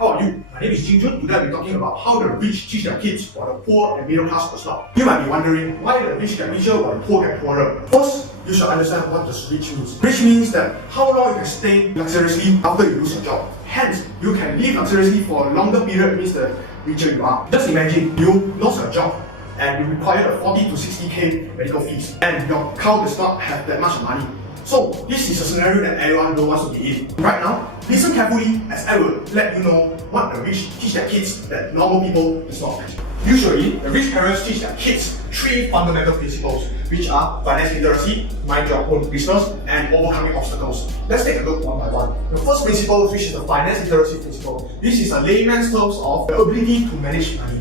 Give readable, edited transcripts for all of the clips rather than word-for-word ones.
how are you? My name is Jing Jun. Today I'll be talking about how the rich teach their kids while the poor and middle class does not. You might be wondering why the rich get richer while the poor get poorer. First, you should understand what does rich means. Rich means that how long you can stay luxuriously after you lose your job. Hence, you can live luxuriously for a longer period means the richer you are. Just imagine you lost your job and you require a 40 to 60k medical fees and your cow does not have that much money. So this is a scenario that everyone don't want to be in. Right now, listen carefully as I will let you know what the rich teach their kids that normal people does not. Usually, the rich parents teach their kids three fundamental principles, which are finance literacy, mind your own business, and overcoming obstacles. Let's take a look one by one. The first principle, which is the finance literacy principle. This is a layman's terms of the ability to manage money.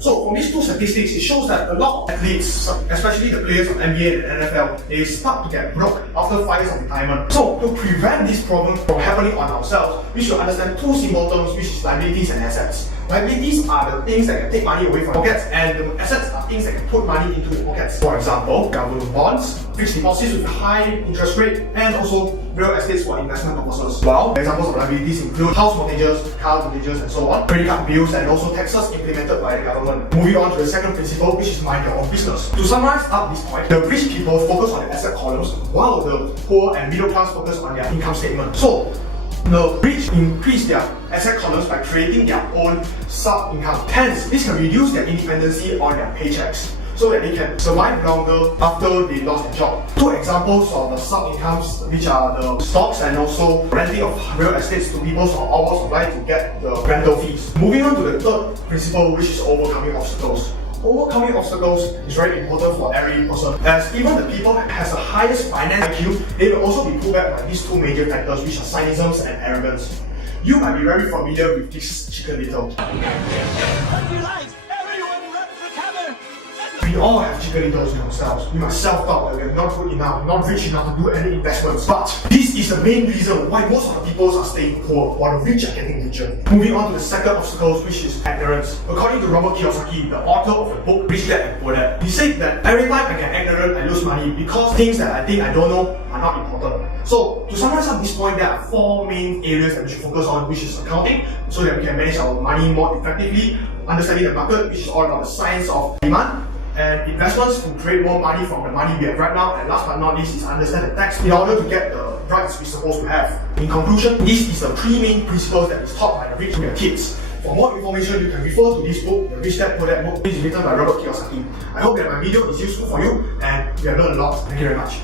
So from these two statistics, it shows that a lot of athletes, especially the players of NBA and NFL, they start to get broke after 5 years of retirement. So to prevent this problem from happening on ourselves, we should understand two simple terms, which is liabilities and assets. Liabilities are the things that can take money away from pockets, and the assets are things that can put money into the pockets. For example, government bonds, fixed deposits with a high interest rate, and also real estates for investment purposes. Well, examples of liabilities include house mortgages, car mortgages, and so on, credit card bills, and also taxes implemented by the government. Moving on to the second principle, which is mind your own business. To summarize up this point, the rich people focus on the asset columns, while the poor and middle class focus on their income statement. So, the rich increase their asset columns by creating their own sub-income. Hence, this can reduce their dependency on their paychecks, so that they can survive longer after they lost their job. Two examples of the sub-incomes, which are the stocks and also renting of real estates to people from all walks of life to get the rental fees. Moving on to the third principle, which is overcoming obstacles. Overcoming obstacles is very important for every person, as even the people that has the highest finance IQ, they will also be pulled back by these two major factors, which are cynicism and arrogance. You might be very familiar with this Chicken Little. We all have chicken littles in ourselves. We must self-doubt that we are not good enough, not rich enough to do any investments. But this is the main reason why most of the people are staying poor, while the rich are getting richer. Moving on to the second obstacle, which is ignorance. According to Robert Kiyosaki, the author of the book Rich Dad and Poor Dad, he said that every time I get ignorant, I lose money because things that I think I don't know are not important. So to summarize up this point, there are four main areas that we should focus on, which is accounting, so that we can manage our money more effectively, understanding the market, which is all about the science of demand, and investments to create more money from the money we have right now, and last but not least is understand the tax in order to get the rights we're supposed to have. In conclusion, this is the three main principles that is taught by the rich to their kids. For more information, you can refer to this book, the Rich Dad Poor Dad book. This is written by Robert Kiyosaki. I hope that my video is useful for you and you have learned a lot. Thank you very much.